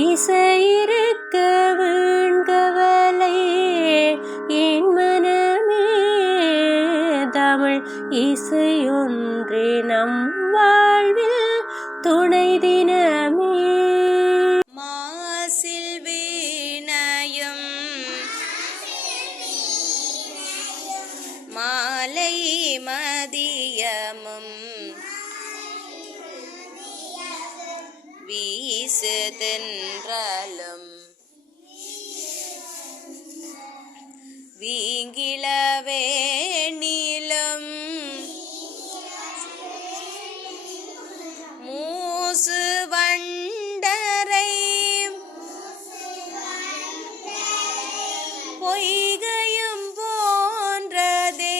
இசையிருக்க வீண்கவலை என் மனமே, தமிழ் இசையொன்றே நம் வாழ்வில் துணை தினமே. மாசில் வீணையும் மாலை மதியமும் வீசு தென்றலும் வீங்கிளவே நீலம் மூசு வண்டரை பொய்கையும் போன்றதே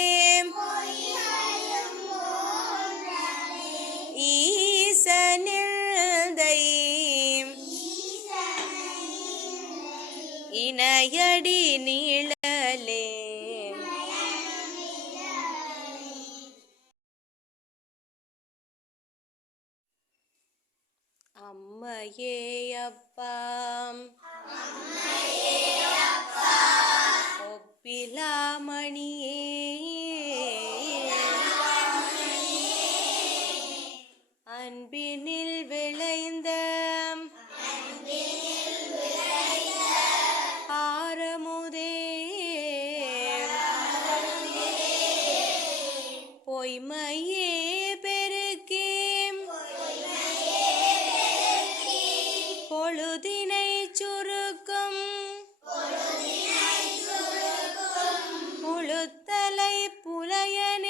ஈசனில்தை இணையடி நீழலே. அம்மையே அப்பா ஒப்பிலாமணியே அன்பினில் விளைந்த ஆரமுதே பொய்மையே பெருக்கி பொழுதினை சுருக்கும் முழுத்தலை புலையனேன்றனக்கு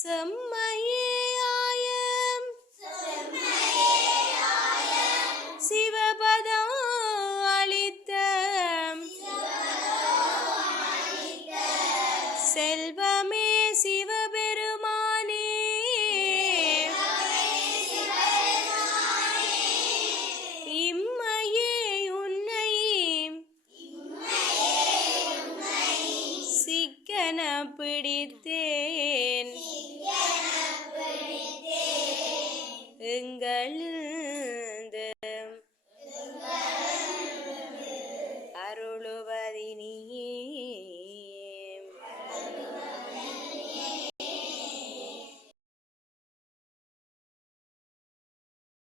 செம்மையே ஆயம் சிவபதம் அளித்த செல்வமே சிவபெருமானே. இம்மையே உன்னை சிக்கன பிடித்தே